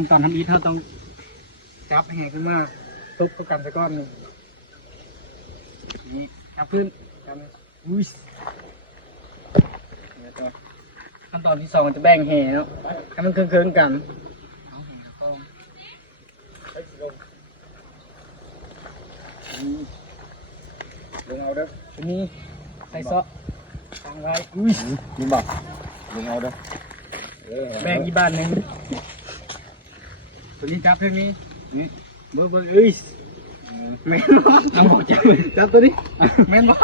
ขั้นตอนทำอีทเราต้องจับแหกขึ้นมาทุบเข้ากันไปก้อนหนึ่งนี่จับขึ้นกันอุ้ยเดี๋ยวต่อขั้นตอนที่สองจะแบ่งแหเนาะให้มันเคืองๆกันเอาแหเข้าเฮ้ยลงนี่ลงเอาเด้อทีนี้ใส่ซอสตั้งไว้อุ้ยนี่บอกลงเอาเด้อแบ่งอีบ้านหนึ่ง ตัวนี้จับเรื่องนี้นี่เบอร์เบอร์เอ้ยแม่นบ่เอาหมดจับจับตัวนี้แม่นบ่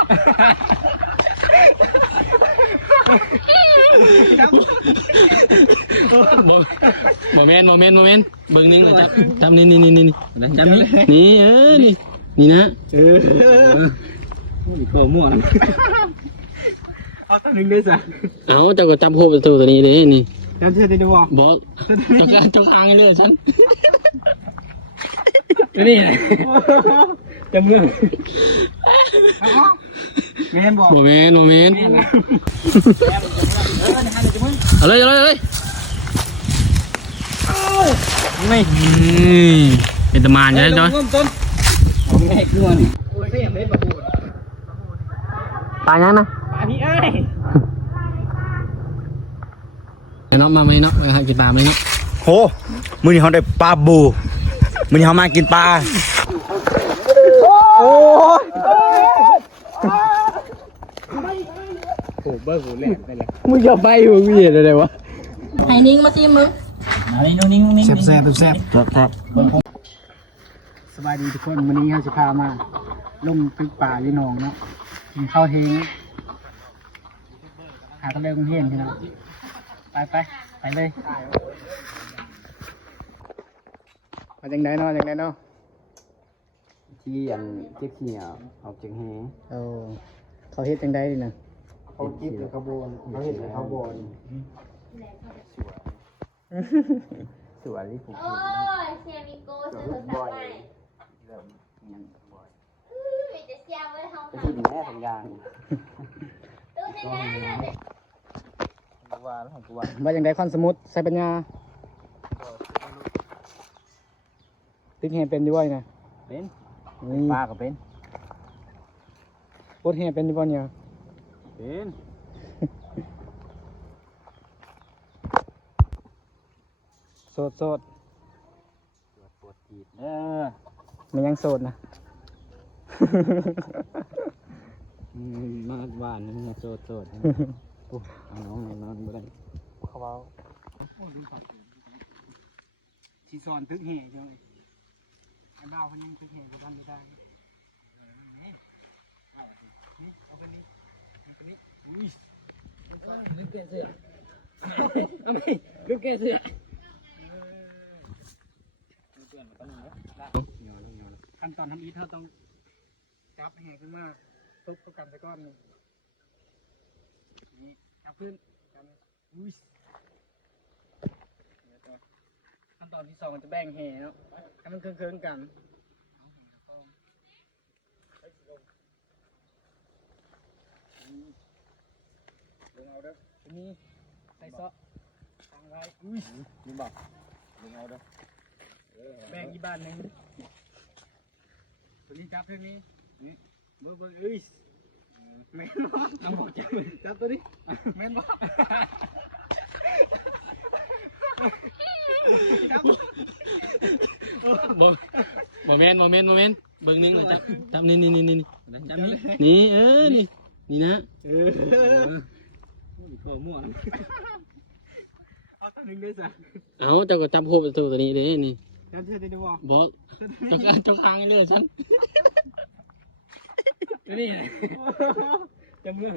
จับบ่บ่แมนบ่แมนบ่แมนเบิ่งหนึงเลยจับจับนี่นี่นี่นี่นี่จับนี่นี่เออนี่นี่นะเออนี่ก็มั่วนะเอาตัวหนึ่งด้วยสิเอาเจ้าก็จับโคประตูตัวนี้ เด้นี่จับเชื่อได้บ่บอสเจ้าก็เจ้าค้างให้เลยฉันนี่จะเมื่อยแม่นบ่บ่แมนบ่แมนแม่นนะเออนี่ฮะจะมึงเอาเลยเอาเลยเอาเลยนี่อืมเป็นตะมานใช่ไหมจอยต้นต้นเอาง่ายกลัวนี่โอ้ยเสียงเล่นประตูตายยังนะปาพี่เอ้ ยไอ้น้องมาไหมน้องไปหากินปลาไหมน้องโหมื้อนี้เขาได้ปลาบูมื้อนี้เขามากินปลาโอ้ยโอ้เบอร์หูแหลกไปเลยมึงจะไปมึงมีอะไรวะไอ้นิ้งมาซิมึงแซ่บแซ่บแซ่บครับครับสบายดีทุกคนวันนี้เราจะพามาลงตึกป่ายี่นองเนาะกินข้าวเฮงหาทะเลกรุงเทพพี่น้อง ไปไปไปเลยมาจังไดเนาะจังไดเนาะที่อันเจ๊ขี้อะเอาจังแฮเอาเขาเฮ็ดจังไดดินะเขากิ๊บหรือขบวนเขาเห็นขบวนสวยที่ผมโอ้ยเสียมิโก้ซื้อโทรศัพท์ใหม่เริ่มยังบ่อยอื้อมีแต่เสียไว้ห้องไปค่ะที่แม่ทำงานตู้ในนั้นน่ะกู ว่าแล้วของกูว่าว่าจังไดคอนสมุทรใส่ปัญญาตึกแห่เป็นอยู่บ่นะเป็นนี่ปลาก็เป็นโคตรแห่เป็นอยู่บ่เนี่ยเป็นโสดโสดปวดจีดเด้อมันยังโสดนะมากบ้านนี่โสดโสด โอ้เอาน้องนอนบ่ได้เขาเว้าสีสอนตึกแห่จังเลยไอ้บ้าวเขายังตึกแห่ก็ทำไม่ได้นี่เอาคนนี้เอาคนนี้อุ้ยลืมเปลี่ยนเสื้อเอาไปลืมเปลี่ยนเสื้อขั้นตอนทำอีทเราต้องจับแห่ขึ้นมาทุบเข้ากันไปก้อนหนึ่ง นี่จับขึ้นกันอุ้ยเดี๋ยวก่อนขั้นตอนที่สองจะแบ่งแห่เนาะให้มันเคืองๆกันเอาแห่เข้าเฮ้ยลงนี่ลงเอาเด้อทีนี้ใส่ซอสตั้งไว้อุ้ยนี่บอกลุงเอาเด้อแบ่งอีกบ้านหนึ่งตัวนี้จับเรื่องนี้นี่เบอร์เบอร์เอ้ย แม่นบ่เอาหมดจับจับตัวนี้แม่นบ่จับบ่บ่แมนบ่แมนบ่แมนเบิ่งหนึงเลยจับจับนี่นี่นี่นี่จับนี่นี่เออนี่นี่นะเออนี่ก็มั่วนะเอาตัวหนึ่งด้วยสิเอาเจ้าก็จับโคประตูตัวนี้เด้นี่จับเชื่อได้บ่บอสเจ้าก็เจ้าค้างให้เลยฉัน นี่จังเลย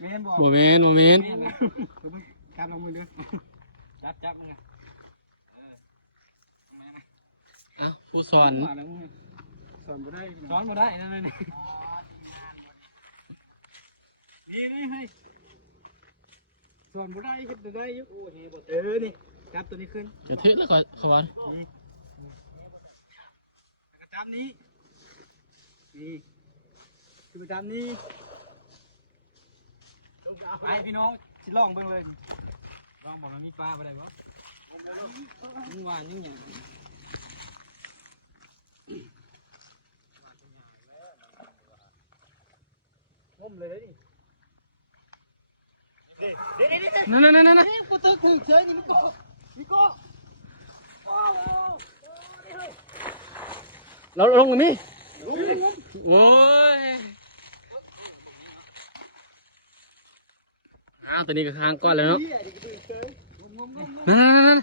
แม่นบ่บ่แมนบ่แมนแมนนจับลงมือด้วยจับจับมึงไงอะผู้สอนสอนบ่ได้สอนบ่ได้นั่นนี่นี่นี่ให้สอนบ่ได้เฮ็ดได้อยู่โอ้เฮบ่เออนี่จับตัวนี้ขึ้นจะเทศแล้วก็เขวานจับนี้ นี่คือจับนี้ไปพี่น้องสิลองเบิ่งเลยลองบอกมันมีปลาไปได้บ่มันหวานยังไงงมเลยได้ดินั่นนั่นนั่นนั่นกูตึกถึงเฉยนี่มันก็นี่ก็เราลงตรงนี้ โอ้ยอ้าวตัวนี้ก็ค้างก้อนแล้วเนาะนั่นนั่นนั่น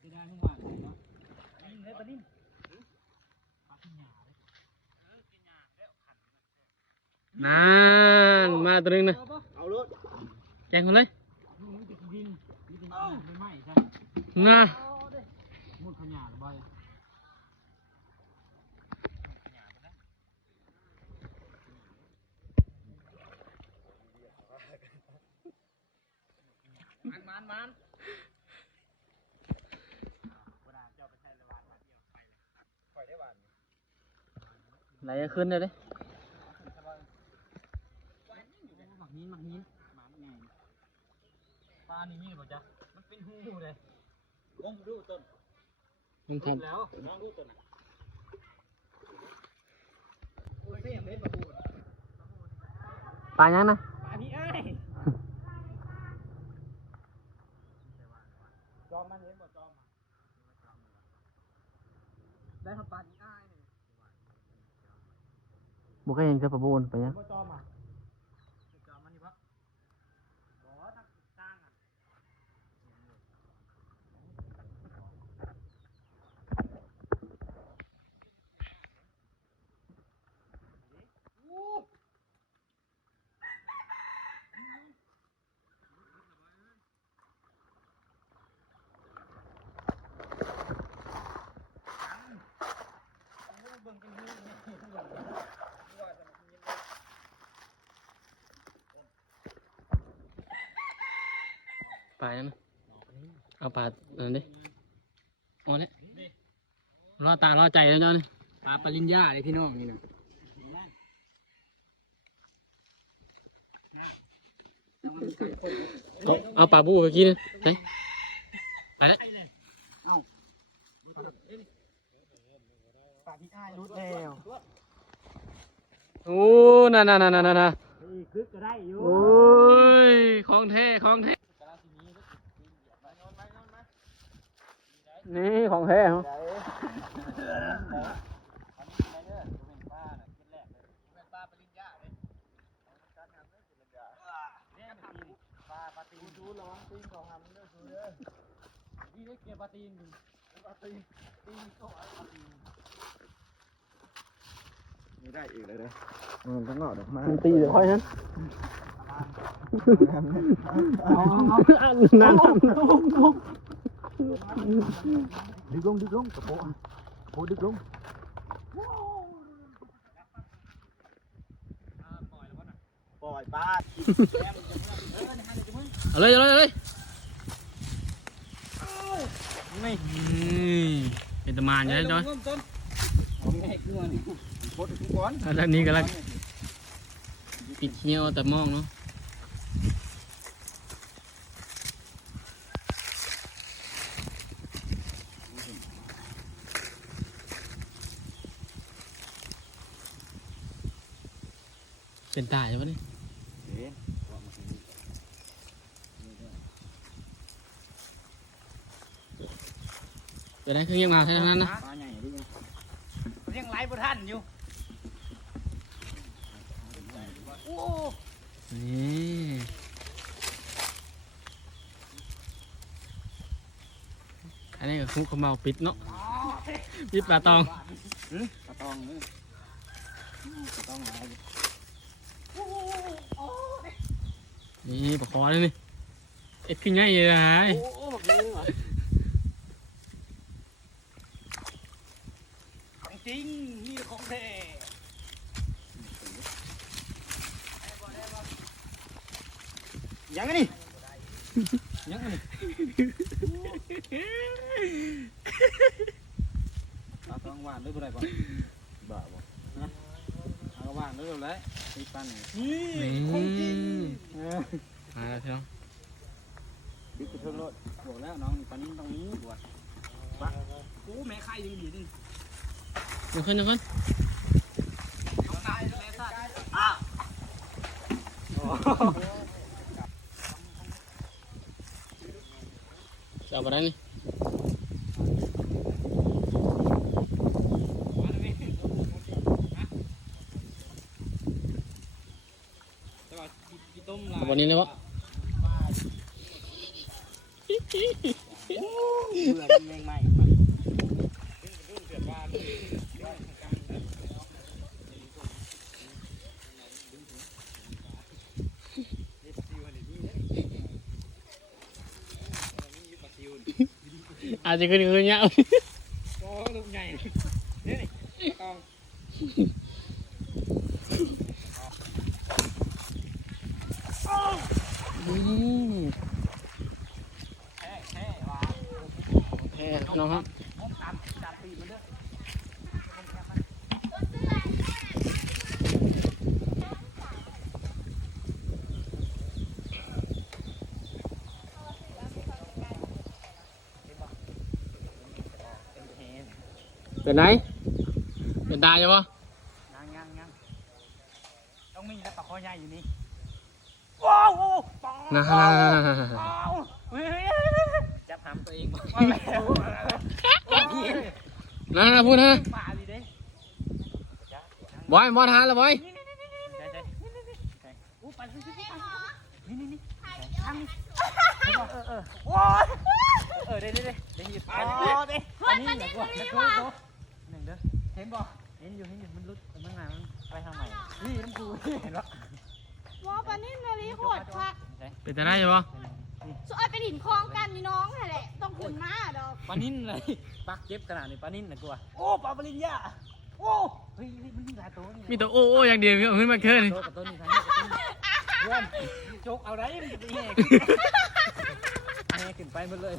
จะได้ทั้งหวานเลยเนาะนั่นมาตัวนึงนะเอารถแกงคนเลยมันจะกินดินนี่เป็นอาหารไม่ไหม้ใช่ น่ะ มุดขยะหรือบ่อย มันมันมัน ไหนจะขึ้นเลยดิหมักหินหมักหินหมามันไงปลานี่มีหรือเปล่าจ๊ะมันเป็นหูเลยงมดูต้นมันทันแล้วมองดูต้นน่ะโอ้ยเสียงเล่นประตูปลายังนะปลาพี่ไอ้จอมมันเห็นบ่จอมมันได้ทำปลาพี่ไอ้เนี่ย บุกเองจะประบูนไปยัง บ่จอมอะจอมมันนี่ปะบ่ตั้งตั้งอะ ป ลายังนะเอาปลาอันนั้นดิเอาเลยรอตารอใจแล้วเจ้านี่ปลาปริญญาเลยพี่น้องนี่นะเอาเอาปลาบูไปกินไปไปแล้วปลาพี่ไอ้รุดแล้วโอ้น่ะน่ะน่ะน่ะน่ะน่ะนี่คึกก็ได้อยู่โอ้ย ของแท้ ของแท้ นี่ของแท้เหรอนี่ได้เกียร์ปลาตีนอยู่ปลาตีนตีนก็ปลาตีนไม่ได้อีกเลยนะมันต้องเอาดอกไม้ตีเดี๋ยวค่อยนั้นอันนั้น ดึกลงดึกลงกระโปงโปดึกลงปล่อยปลาเอาเลยเอาเลยเอาเลยนี่เป็นตะมานอยู่แล้วจอยผมไม่ให้กลัวนี่โปดึกก่อนอันนี้กำลังปิดเหี้ยวแต่มองเนาะ เป็นตายใช่ปะนี่เป็นไรเครื่องยังมาเท่านั้นนะปลาใหญ่ดิยังไล่บนท่านอยู่นี่อันนี้ก็คุกขมเมาปิดเนาะปิดปลาตองปลาตองนี่ปลาตองหลาย นี่ปลาคอเลยนี่เอ็ดขึ้นง่ายเลยนะโอ้โหแบบนี้เหรอของจริงนี่ของแท้ยังไงนี่ยังไงนี่ปลาตองหวานด้วยบ่ได้บ่บ้าบ่ฮะเอา ว่างด้วยเลยตีปันนี่นี่ของจริงมาแล้วพี่น้องดึกกระเทิงรถบอกแล้วน้องนี่ปันนี้ต้องนี้บวชโอ้แม่ไข่ยังดีดิเดี๋ยวขึ้นเดี๋ยวขึ้นจะเอาไปได้นี่ กี่ต้มลา เอาวั นี้เลยวะเบื่อแมงใหม่อาจจะขึ้นขึ้นเงี้ย โอ้ลูกใหญ่นี่นี่ต้อง แค่แค่ว่า โอเคน้องครับ ตามตามตีมันเด้อ เป็น ไหน เป็นตายใช่ปะยังยังยังต้องมีแล้วปลาคอใหญ่อยู่นี่ว้าวปลานะว้าวเฮ้ยจับหามตัวเองบ่มาแล้วนะนะพูดนะปลาดิเด้บอยบอยทานแล้วบอยใจใจอู้ปลาสินี่นี่นี่ทางนี้เออเออว้าวเออเด้เด้เด้เด้หยิบปลาเด้เฮ้ยมันนี่มันนี่ว่ะหนึ่ง เด้อเห็นบ่เห็นอยู่เห็นอยู่มันรุดมันไงมันไปทางไหนนี่น้ำกูเห็นปะวอปานิ่มนาลีโคตรพักเป็นตาได้ใช่ปะสวยไปดินคลองกันนี่น้องนั่นแหละต้องขึ้นมาดอกปลานิ่นเลยปักเจ็บขนาดนี้ปลานิ่นนะกูว่าโอ้ปลาปริญญาโอ้เฮ้ยมันมีหลายตัวนี่มีแต่โอ้โอ้อย่างเดียวเอาขึ้นมาเคินโตกับต้นนี้ทั้งนี้กับต้นนี้เพื่อนจกเอาได้มันจะไปแหกแม่ขึ้นไปหมดเลย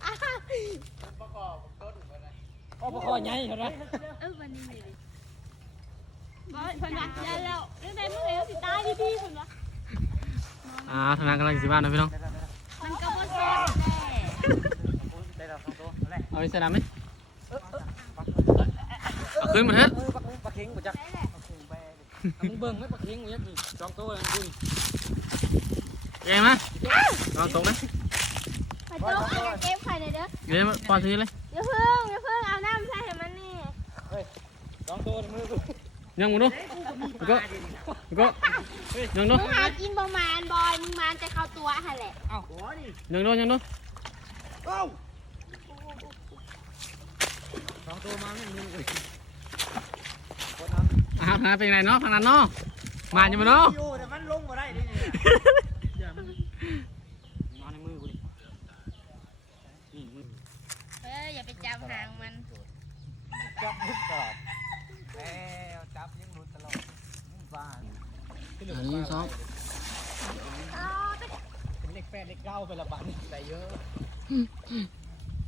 โอ้ป ลาคอใหญ่เห็นไหมเออวันนี้เลยบอยพันวัดยันแล้วเรื่องใดเมื่อไหร่สิตายดีๆคนวะอ่าทางนั้นกำลังสิบ้านนะพี่น้องมันก็บ่แซ่บแน่ได้แล้วสองตัวแรกเอาไปใส่น้ำไหมเอาขึ้นมาฮะเออปลาปลาเค็งกูจักมึงเบิ่งไหมปลาเค็งกูยักนี่สองตัวนั่นกูนี่เก่งไหมลองตกไหมไปโต๊ะเอาเก็บไข่หน่อยเด้อเดี๋ยวปอนซื้อเลย อย่าเพิ่งอย่าเพิ่งเอาน้ำใส่ให้มันนี่สองตัวในมือกูยังมึงดูก็ก็ยังดูมึงหากินประมาณบอยมึงมานจะเข้าตัวหั่นแหละเอ้าหัวนี่ยังดูยังดูเอ้าสองตัวมาไม่มือกูอ่าพาเป็นไงเนาะทางนั้นเนาะมาอยู่มั้เนาะอยู่แต่มันลงมาได้ดิเนี่ย นอนในมือกูนี่มือ เอ้ยอย่าไปจับหางมัน จับมุดตลอดแล้วจับยังหลุดตลอดบ้า อันนี้ซ้อม เป็นเล็กแปดเล็กเก้าไปละบันแต่เยอะ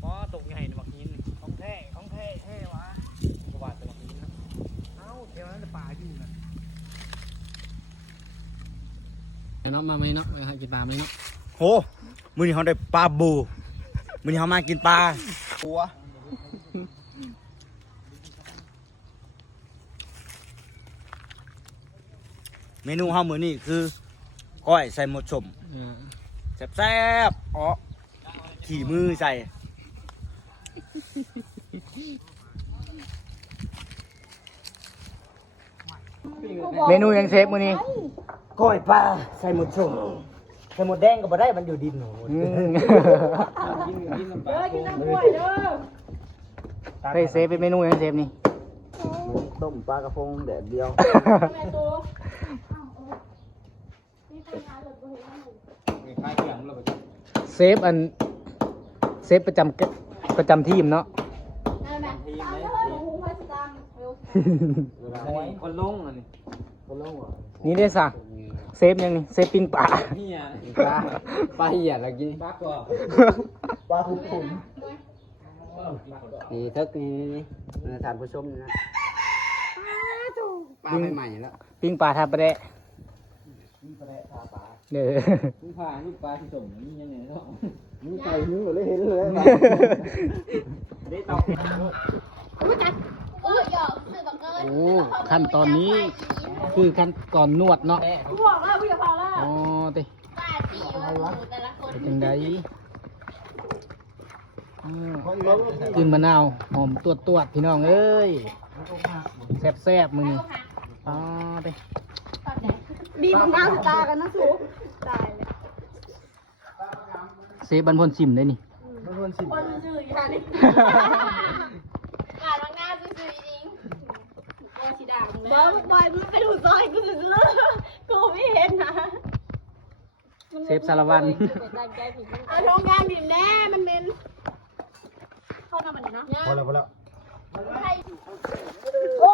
พอตกใหญ่ในบักหินของแท้ของแท้แท้วะกว่าจะบักหินนะเอ้าเดี๋ยวนั้นจะป่าอยู่นะ เนาะมาไหมเนาะให้กินปลาไหมเนาะโหมื้อนี้เขาได้ปลาบูมื้อนี้เขามากินปลาปัวเมนูเฮามื้อนี้คือก้อยใส่หมดสมเออแซ่บๆอ๋อขี่มือใส่ เมนูยังเซฟมื้อนี้ก้อยปลาใส่หมดสมใส่หมดแดงก็บ่ได้มันอยู่ดินโหเฮ้ยเซฟเป็นเมนูยังเซฟนี่ ต้มปลากระพงแดดเดียวแม่ตัวเซฟอันเซฟประจำประจำทีมเนาะ นั่นแหละตามเลยหูพระสิตามเร็ว คนลงอะนี่คนลงอะ นี่ได้สะเซฟยังนี่เซฟปิ้งปลาเฮียปลาปลาเหี้ยละกี้ปักก่อนปลาทุกคนนี่ทึกนี่นี่ทานผู้ชมนะปลาใหม่ๆแล้วปิ้งปลาทาประเดะเด้อมึงพาลูกปลาที่ส่งนี่ยังไงเนาะมึงใส่มือเลยเห็นเลยได้ตอกโอ้ยหยอกสื่อบังเอิญโอ้ขั้นตอนนี้ คือขั้นก่อนนวดเนาะกูบอกแล้วกูอย่าพาแล้วอ๋อติป้าจีโอ้โหแต่ละคนเป็นจังไดอืมกินมะนาวหอมตวดตวดๆพี่น้องเอ้ยแซ่บแซ่บๆมือนี่อ๋อติบีบน้ำตากันนะสูตายเลยเซฟบันพลชิมได้นี่คนซื่อๆอย่างนี้อ่านว่างานซื่อๆจริงบ อยชิดาบอยบอยมึงไปดูซอยกูซื่อๆกูไม่เห็นนะเซฟสารวันเอาทงยางดิมแน่มันเป็นเข้าน้ำมันเนาะพอแล้วพอแล้วโอ้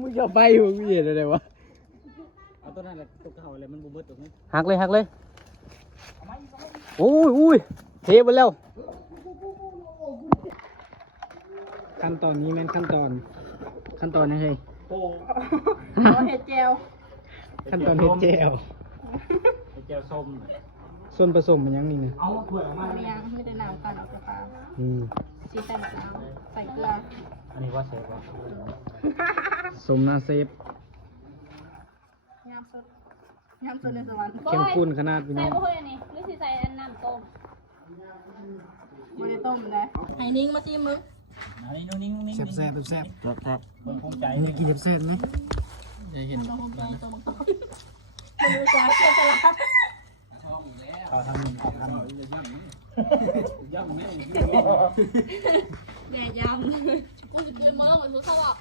มึงจะไปมึงเห็นอะไรวะ เอาตัวนั้นแหละตัวเก่าอะไรมันบ่เบิดตรงนี้หักเลยหักเลยโอ้ยอุ้ยเทไปแล้ว ขั้นตอนนี้แม่นขั้นตอน ขั้นตอนนี้เฮ้ยเห็ดเจลขั้นตอนเฮ็ดแจวไอ้เจ้าส้มส่วนผสมมันยังนี่นะมียังไม่ได้น้ำกันออกจากปลาอืมชีใส่น้ำใส่เกลืออันนี้ว่าเสพวะสมนาเซฟยำสดยำสดในสวรรค์เข้มข้นขนาดพี่น้ใส่องพวกนี้หรือสิใส่อันน้ำต้ม ไม่ได้ต้มเลยไอ้นิ้งมาซิมึงอันนี้นู่นนี่นี่แซ่บแซ่บแซ่บครับคนภูมิใจนี่กินแซ่บไหมจะเห็นดูจ้าเชื่อจะรับเขาทำเขาทำแม่ยำกูจะกินมื้อเหมือนทุกสวอป